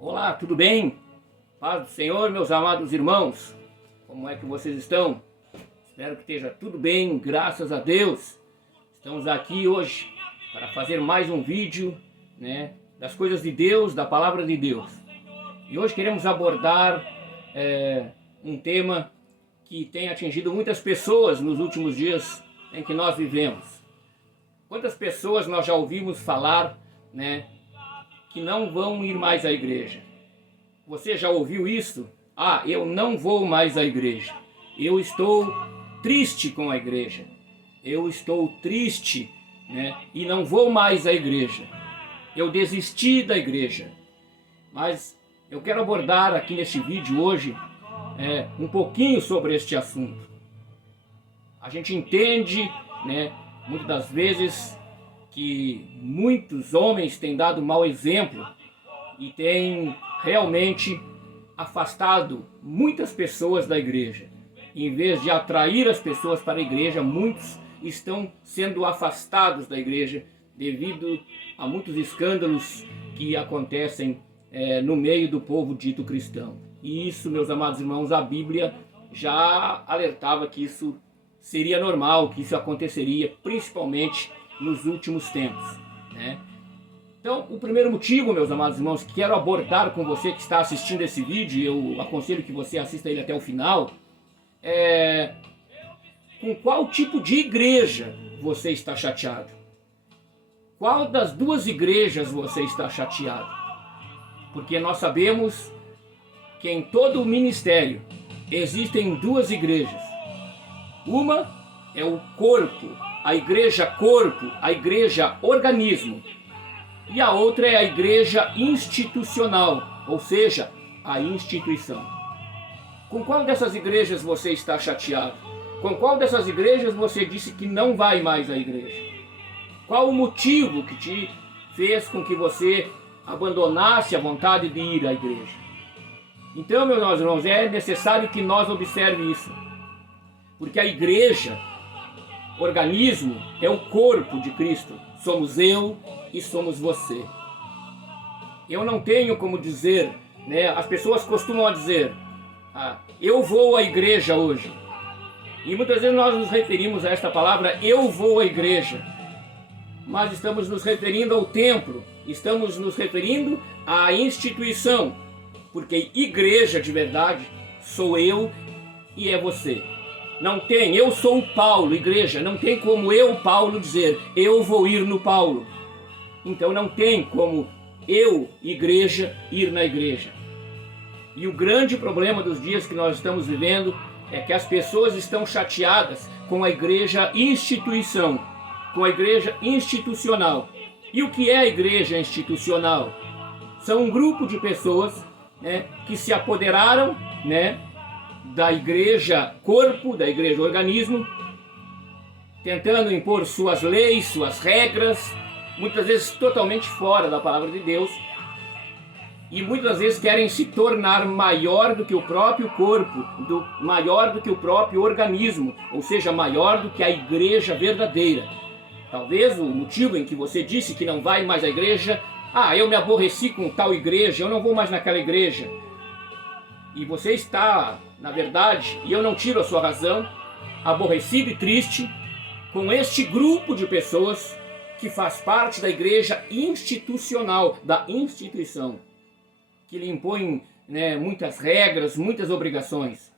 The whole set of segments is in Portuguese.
Olá, tudo bem? Paz do Senhor, meus amados irmãos. Como é que vocês estão? Espero que esteja tudo bem, graças a Deus. Estamos aqui hoje para fazer mais um vídeo, das coisas de Deus, da palavra de Deus. E hoje queremos abordar um tema que tem atingido muitas pessoas nos últimos dias em que nós vivemos. Quantas pessoas nós já ouvimos falar, que não vão ir mais à igreja? Você já ouviu isso? Ah, eu não vou mais à igreja. Eu estou triste com a igreja. Eu estou triste, e não vou mais à igreja. Eu desisti da igreja. Mas eu quero abordar aqui neste vídeo hoje um pouquinho sobre este assunto. A gente entende, muitas das vezes, que muitos homens têm dado mau exemplo e têm realmente afastado muitas pessoas da igreja. Em vez de atrair as pessoas para a igreja, muitos estão sendo afastados da igreja devido a muitos escândalos que acontecem no meio do povo dito cristão. E isso, meus amados irmãos, a Bíblia já alertava que isso seria normal, que isso aconteceria principalmente nos últimos tempos, Então, o primeiro motivo, meus amados irmãos, que quero abordar com você que está assistindo esse vídeo, e eu aconselho que você assista ele até o final, é com qual tipo de igreja você está chateado? Qual das duas igrejas você está chateado? Porque nós sabemos que em todo o ministério existem duas igrejas. Uma é o corpo, a igreja organismo. E a outra é a igreja institucional, ou seja, a instituição. Com qual dessas igrejas você está chateado? Com qual dessas igrejas você disse que não vai mais à igreja? Qual o motivo que te fez com que você abandonasse a vontade de ir à igreja? Então, meus irmãos, é necessário que nós observemos isso. Porque a igreja, organismo, é o corpo de Cristo. Somos eu e somos você. Eu não tenho como dizer, as pessoas costumam dizer, eu vou à igreja hoje. E muitas vezes nós nos referimos a esta palavra, eu vou à igreja. Mas estamos nos referindo ao templo, estamos nos referindo à instituição. Porque igreja de verdade sou eu e é você. Não tem, eu sou o Paulo, igreja, não tem como eu, Paulo, dizer, eu vou ir no Paulo. Então não tem como eu, igreja, ir na igreja. E o grande problema dos dias que nós estamos vivendo é que as pessoas estão chateadas com a igreja instituição, com a igreja institucional. E o que é a igreja institucional? São um grupo de pessoas, que se apoderaram, da igreja corpo, da igreja organismo, tentando impor suas leis, suas regras, muitas vezes totalmente fora da palavra de Deus, e muitas vezes querem se tornar maior do que o próprio corpo, maior do que o próprio organismo, ou seja, maior do que a igreja verdadeira. Talvez o motivo em que você disse que não vai mais à igreja, eu me aborreci com tal igreja, eu não vou mais naquela igreja. E você está, na verdade, e eu não tiro a sua razão, aborrecido e triste com este grupo de pessoas que faz parte da igreja institucional, da instituição, que lhe impõe muitas regras, muitas obrigações.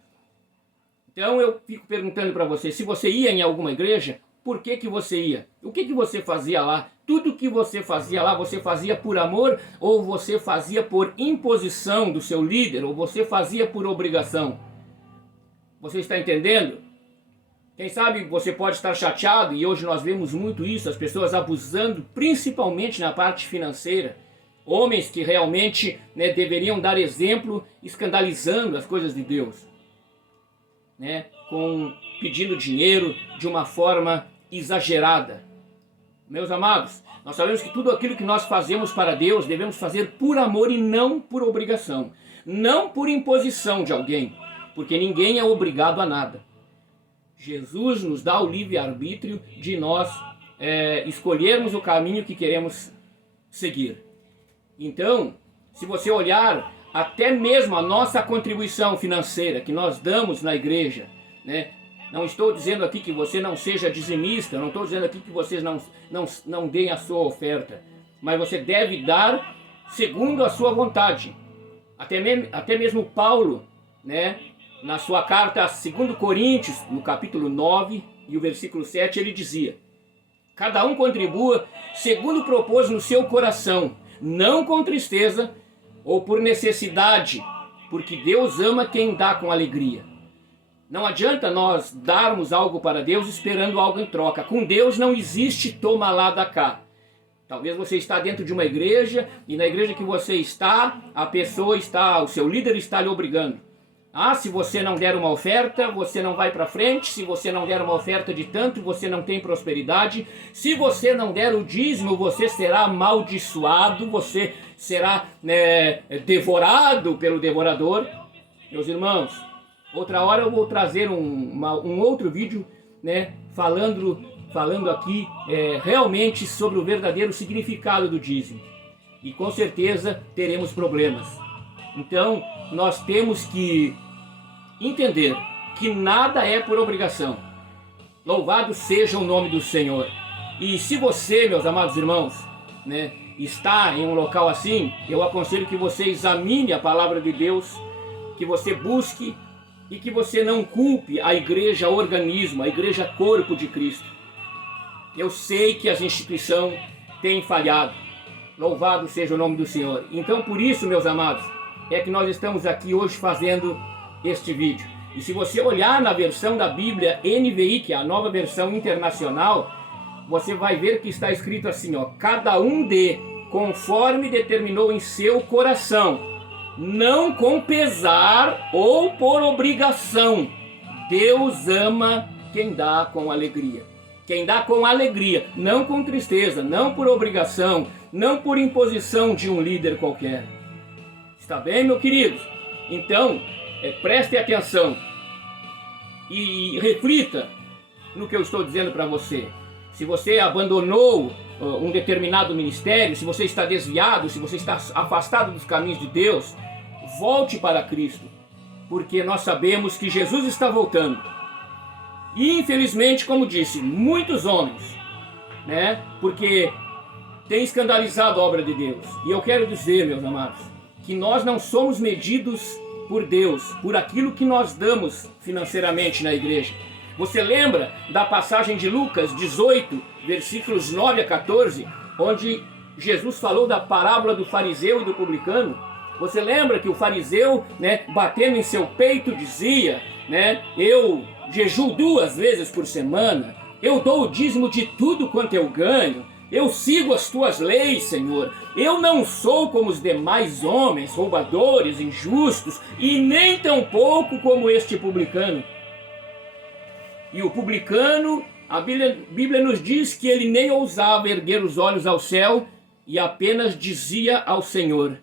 Então eu fico perguntando para você, se você ia em alguma igreja, por que você ia? O que você fazia lá? Tudo que você fazia lá, você fazia por amor ou você fazia por imposição do seu líder ou você fazia por obrigação? Você está entendendo? Quem sabe você pode estar chateado, e hoje nós vemos muito isso, as pessoas abusando, principalmente na parte financeira. Homens que realmente deveriam dar exemplo, escandalizando as coisas de Deus. Pedindo dinheiro de uma forma exagerada. Meus amados, nós sabemos que tudo aquilo que nós fazemos para Deus, devemos fazer por amor e não por obrigação. Não por imposição de alguém, porque ninguém é obrigado a nada. Jesus nos dá o livre-arbítrio de nós escolhermos o caminho que queremos seguir. Então, Se você olhar até mesmo a nossa contribuição financeira que nós damos na igreja, né? Não estou dizendo aqui que você não seja dizimista, não estou dizendo aqui que vocês não deem a sua oferta, mas você deve dar segundo a sua vontade. Até mesmo Paulo, né, na sua carta a 2 Coríntios, no capítulo 9 e o versículo 7, ele dizia: cada um contribua segundo propôs no seu coração, não com tristeza ou por necessidade, porque Deus ama quem dá com alegria. Não adianta nós darmos algo para Deus esperando algo em troca. Com Deus não existe toma lá da cá. Talvez você está dentro de uma igreja e na igreja que você está, o seu líder está lhe obrigando. Se você não der uma oferta, você não vai para frente. Se você não der uma oferta de tanto, você não tem prosperidade. Se você não der o dízimo, você será amaldiçoado, você será devorado pelo devorador. Meus irmãos, outra hora eu vou trazer um outro vídeo, né, falando aqui realmente sobre o verdadeiro significado do dízimo. E com certeza teremos problemas. Então nós temos que entender que nada é por obrigação. Louvado seja o nome do Senhor. E se você, meus amados irmãos, né, está em um local assim, eu aconselho que você examine a palavra de Deus, que você busque e que você não culpe a igreja organismo, a igreja corpo de Cristo. Eu sei que as instituições têm falhado. Louvado seja o nome do Senhor. Então por isso, meus amados, é que nós estamos aqui hoje fazendo este vídeo. E se você olhar na versão da Bíblia NVI, que é a nova versão internacional, você vai ver que está escrito assim, ó: cada um dê conforme determinou em seu coração, não com pesar ou por obrigação. Deus ama quem dá com alegria. Quem dá com alegria, não com tristeza, não por obrigação, não por imposição de um líder qualquer. Está bem, meu querido? Então, preste atenção e reflita no que eu estou dizendo para você. Se você abandonou um determinado ministério, se você está desviado, se você está afastado dos caminhos de Deus, volte para Cristo, porque nós sabemos que Jesus está voltando. E infelizmente, como disse, muitos homens, né, porque tem escandalizado a obra de Deus. E eu quero dizer, meus amados, que nós não somos medidos por Deus, por aquilo que nós damos financeiramente na igreja. Você lembra da passagem de Lucas 18, versículos 9 a 14, onde Jesus falou da parábola do fariseu e do publicano? Você lembra que o fariseu, né, batendo em seu peito, dizia, né, eu jejuo 2 vezes por semana, eu dou o dízimo de tudo quanto eu ganho, eu sigo as tuas leis, Senhor. Eu não sou como os demais homens, roubadores, injustos, e nem tampouco como este publicano. E o publicano, a Bíblia nos diz que ele nem ousava erguer os olhos ao céu e apenas dizia ao Senhor: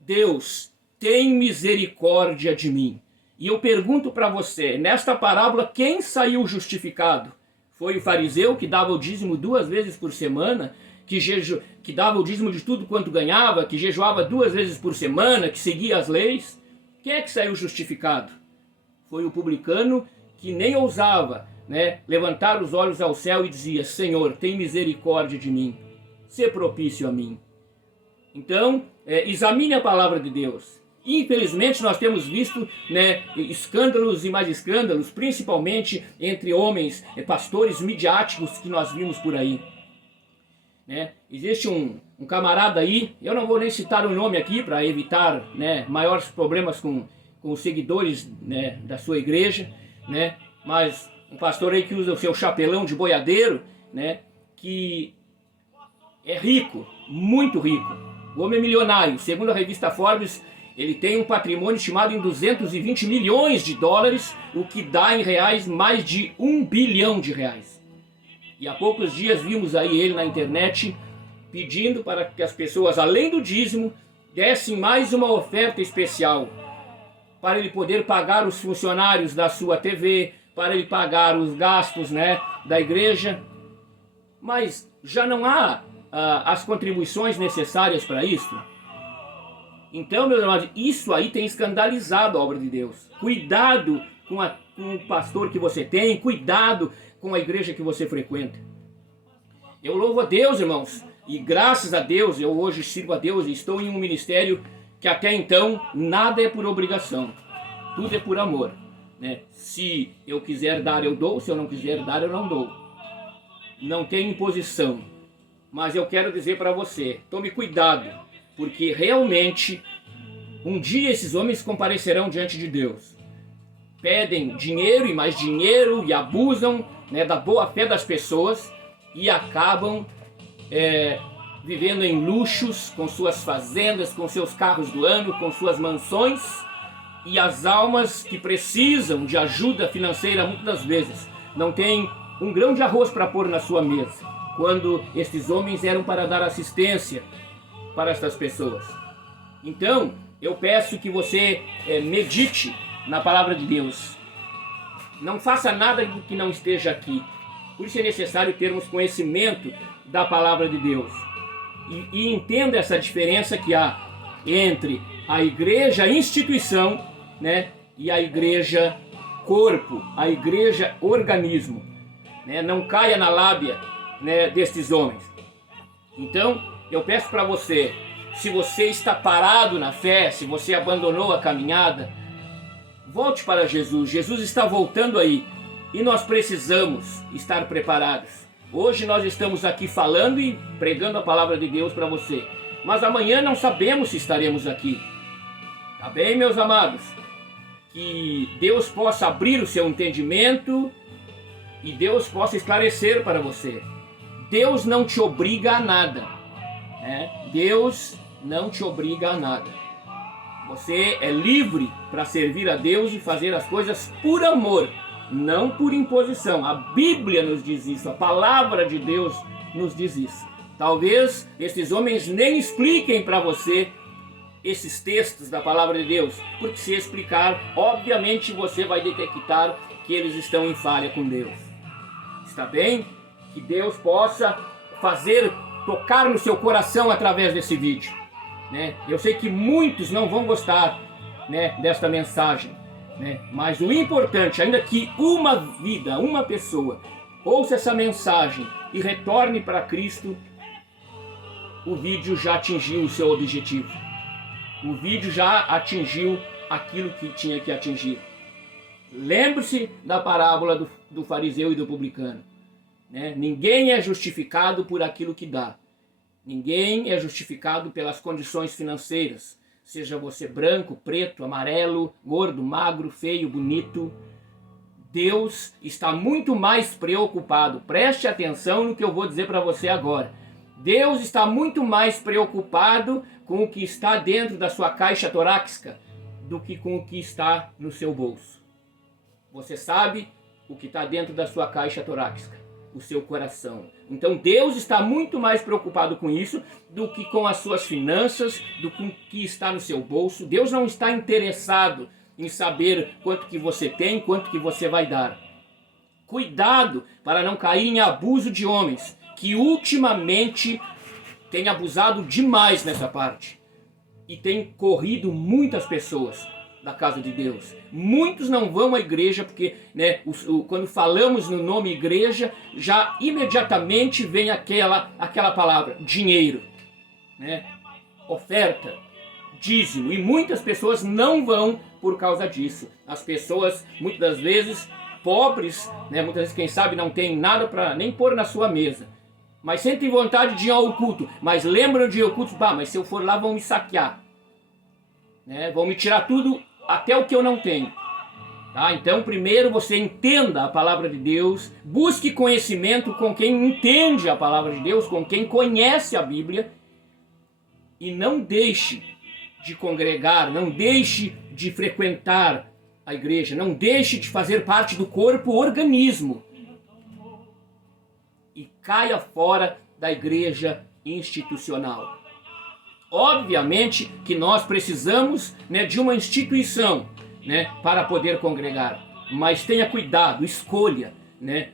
Deus, tem misericórdia de mim. E eu pergunto para você, nesta parábola, quem saiu justificado? Foi o fariseu que dava o dízimo 2 vezes por semana, que dava o dízimo de tudo quanto ganhava, que jejuava 2 vezes por semana, que seguia as leis? Quem é que saiu justificado? Foi o publicano que nem ousava, né, levantar os olhos ao céu e dizia: Senhor, tem misericórdia de mim, sê propício a mim. Então, examine a palavra de Deus. Infelizmente nós temos visto, né, escândalos e mais escândalos, principalmente entre homens, pastores midiáticos que nós vimos por aí. Né? Existe um camarada aí, eu não vou nem citar o nome aqui para evitar, né, maiores problemas com os seguidores, né, da sua igreja, né? Mas um pastor aí que usa o seu chapelão de boiadeiro, né, que é rico, muito rico. O homem é milionário. Segundo a revista Forbes, ele tem um patrimônio estimado em 220 milhões de dólares, o que dá em reais mais de 1 bilhão de reais. E há poucos dias vimos aí ele na internet pedindo para que as pessoas, além do dízimo, dessem mais uma oferta especial para ele poder pagar os funcionários da sua TV, para ele pagar os gastos, né, da igreja. Mas já não há as contribuições necessárias para isso? Então, meus amados, isso aí tem escandalizado a obra de Deus. Cuidado com o pastor que você tem, cuidado com a igreja que você frequenta. Eu louvo a Deus, irmãos, e graças a Deus, eu hoje sirvo a Deus e estou em um ministério que até então nada é por obrigação, tudo é por amor, né? Se eu quiser dar, eu dou, se eu não quiser dar, eu não dou. Não tem imposição, mas eu quero dizer para você, tome cuidado, porque realmente um dia esses homens comparecerão diante de Deus. Pedem dinheiro e mais dinheiro e abusam, né, da boa fé das pessoas e acabam vivendo em luxos, com suas fazendas, com seus carros do ano, com suas mansões, e as almas que precisam de ajuda financeira muitas das vezes não têm um grão de arroz para pôr na sua mesa, quando estes homens eram para dar assistência para estas pessoas. Então, eu peço que você medite na palavra de Deus. Não faça nada do que não esteja aqui. Por isso é necessário termos conhecimento da palavra de Deus. E entenda essa diferença que há entre a igreja instituição, né, e a igreja corpo, a igreja organismo. Né? Não caia na lábia, né, destes homens. Então, eu peço para você, se você está parado na fé, se você abandonou a caminhada, volte para Jesus. Jesus está voltando aí e nós precisamos estar preparados. Hoje nós estamos aqui falando e pregando a palavra de Deus para você, mas amanhã não sabemos se estaremos aqui. Tá bem, meus amados? Que Deus possa abrir o seu entendimento e Deus possa esclarecer para você. Deus não te obriga a nada, né? Deus não te obriga a nada. Você é livre para servir a Deus e fazer as coisas por amor, não por imposição. A Bíblia nos diz isso, a palavra de Deus nos diz isso. Talvez esses homens nem expliquem para você esses textos da palavra de Deus, porque se explicar, obviamente você vai detectar que eles estão em falha com Deus. Está bem? Que Deus possa tocar no seu coração através desse vídeo. Né? Eu sei que muitos não vão gostar, né, desta mensagem, né? Mas o importante, ainda que uma vida, uma pessoa, ouça essa mensagem e retorne para Cristo, o vídeo já atingiu o seu objetivo. O vídeo já atingiu aquilo que tinha que atingir. Lembre-se da parábola do fariseu e do publicano. Né? Ninguém é justificado por aquilo que dá. Ninguém é justificado pelas condições financeiras. Seja você branco, preto, amarelo, gordo, magro, feio, bonito. Deus está muito mais preocupado. Preste atenção no que eu vou dizer para você agora. Deus está muito mais preocupado com o que está dentro da sua caixa torácica do que com o que está no seu bolso. Você sabe o que está dentro da sua caixa torácica, o seu coração. Então Deus está muito mais preocupado com isso do que com as suas finanças, do que está no seu bolso. Deus não está interessado em saber quanto que você tem, quanto que você vai dar. Cuidado para não cair em abuso de homens que ultimamente têm abusado demais nessa parte e têm corrido muitas pessoas da casa de Deus. Muitos não vão à igreja porque, né, quando falamos no nome igreja, já imediatamente vem aquela palavra, dinheiro, né, oferta, dízimo, e muitas pessoas não vão por causa disso. As pessoas, muitas das vezes, pobres, né, muitas vezes, quem sabe, não tem nada para nem pôr na sua mesa, mas sentem vontade de ir ao culto, mas lembram de ir ao culto, mas se eu for lá vão me saquear, né, vão me tirar tudo, até o que eu não tenho. Tá? Então, primeiro você entenda a palavra de Deus, busque conhecimento com quem entende a palavra de Deus, com quem conhece a Bíblia, e não deixe de congregar, não deixe de frequentar a igreja, não deixe de fazer parte do corpo organismo e caia fora da igreja institucional. Obviamente que nós precisamos, né, de uma instituição, né, para poder congregar, mas tenha cuidado, escolha, né,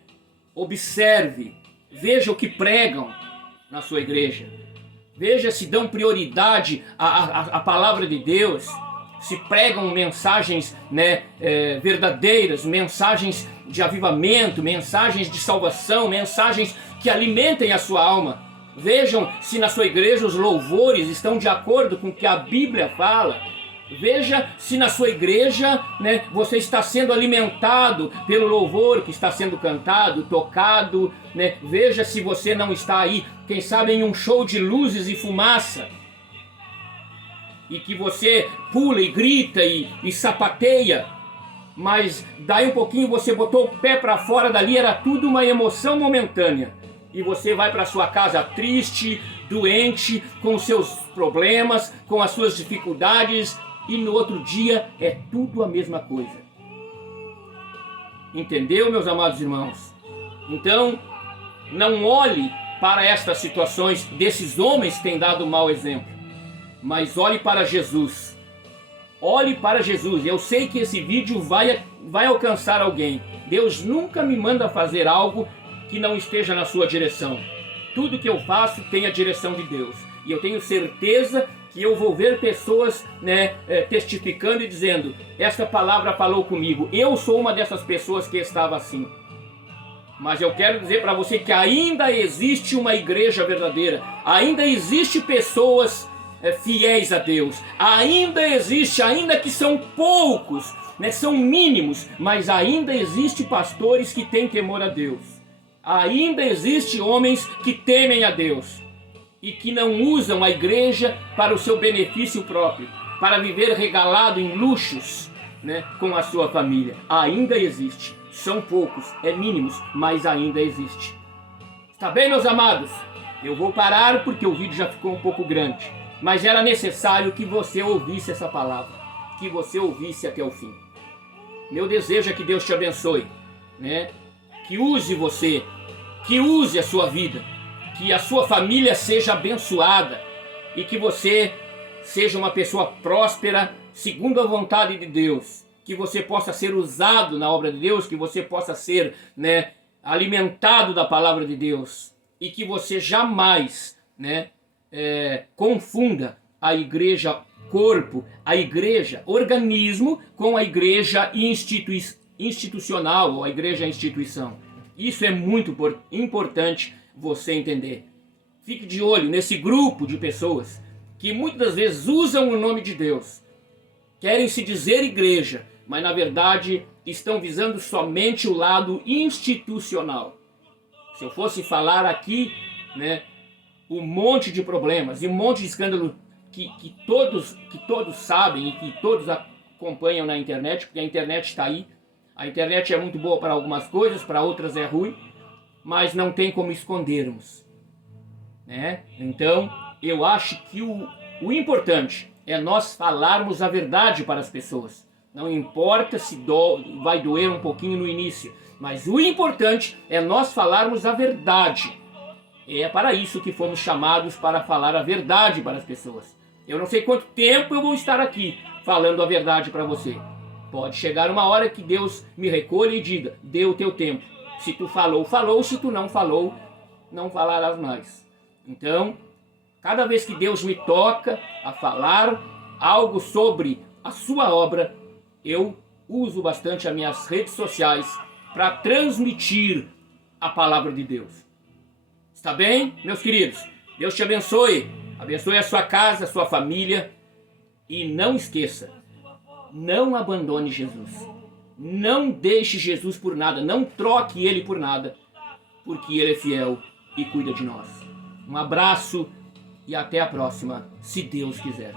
observe, veja o que pregam na sua igreja. Veja se dão prioridade à palavra de Deus, se pregam mensagens, né, verdadeiras, mensagens de avivamento, mensagens de salvação, mensagens que alimentem a sua alma. Vejam se na sua igreja os louvores estão de acordo com o que a Bíblia fala. Veja se na sua igreja, né, você está sendo alimentado pelo louvor que está sendo cantado, tocado, né? Veja se você não está aí, quem sabe, em um show de luzes e fumaça, e que você pula e grita e sapateia, mas daí um pouquinho você botou o pé para fora dali, era tudo uma emoção momentânea, e você vai para sua casa triste, doente, com os seus problemas, com as suas dificuldades, e no outro dia é tudo a mesma coisa. Entendeu, meus amados irmãos? Então, não olhe para estas situações desses homens que têm dado mau exemplo, mas olhe para Jesus. Olhe para Jesus. Eu sei que esse vídeo vai alcançar alguém. Deus nunca me manda fazer algo que não esteja na sua direção. Tudo que eu faço tem a direção de Deus. E eu tenho certeza que eu vou ver pessoas, né, testificando e dizendo: esta palavra falou comigo. Eu sou uma dessas pessoas que estava assim. Mas eu quero dizer para você que ainda existe uma igreja verdadeira. Ainda existe pessoas fiéis a Deus. Ainda existe, ainda que são poucos, né, são mínimos, mas ainda existe pastores que têm temor a Deus. Ainda existe homens que temem a Deus e que não usam a igreja para o seu benefício próprio, para viver regalado em luxos, né, com a sua família. Ainda existe. São poucos, mínimos, mas ainda existe. Está bem, meus amados? Eu vou parar porque o vídeo já ficou um pouco grande, mas era necessário que você ouvisse essa palavra, que você ouvisse até o fim. Meu desejo é que Deus te abençoe, né? Que use você, que use a sua vida, que a sua família seja abençoada e que você seja uma pessoa próspera segundo a vontade de Deus, que você possa ser usado na obra de Deus, que você possa ser, né, alimentado da palavra de Deus e que você jamais, né, confunda a igreja corpo, a igreja organismo com a igreja institucional ou a igreja instituição. Isso é muito importante você entender. Fique de olho nesse grupo de pessoas que muitas das vezes usam o nome de Deus, querem se dizer igreja, mas na verdade estão visando somente o lado institucional. Se eu fosse falar aqui, né, um monte de problemas e um monte de escândalo que todos sabem e que todos acompanham na internet, porque a internet está aí. A internet é muito boa para algumas coisas, para outras é ruim, mas não tem como escondermos, né? Então, eu acho que o importante é nós falarmos a verdade para as pessoas. Não importa se vai doer um pouquinho no início, mas o importante é nós falarmos a verdade. É para isso que fomos chamados, para falar a verdade para as pessoas. Eu não sei quanto tempo eu vou estar aqui falando a verdade para você. Pode chegar uma hora que Deus me recolha e diga: dê o teu tempo. Se tu falou, falou. Se tu não falou, não falarás mais. Então, cada vez que Deus me toca a falar algo sobre a sua obra, eu uso bastante as minhas redes sociais para transmitir a palavra de Deus. Está bem, meus queridos? Deus te abençoe. Abençoe a sua casa, a sua família. E não esqueça, não abandone Jesus. Não deixe Jesus por nada. Não troque Ele por nada. Porque Ele é fiel e cuida de nós. Um abraço e até a próxima, se Deus quiser.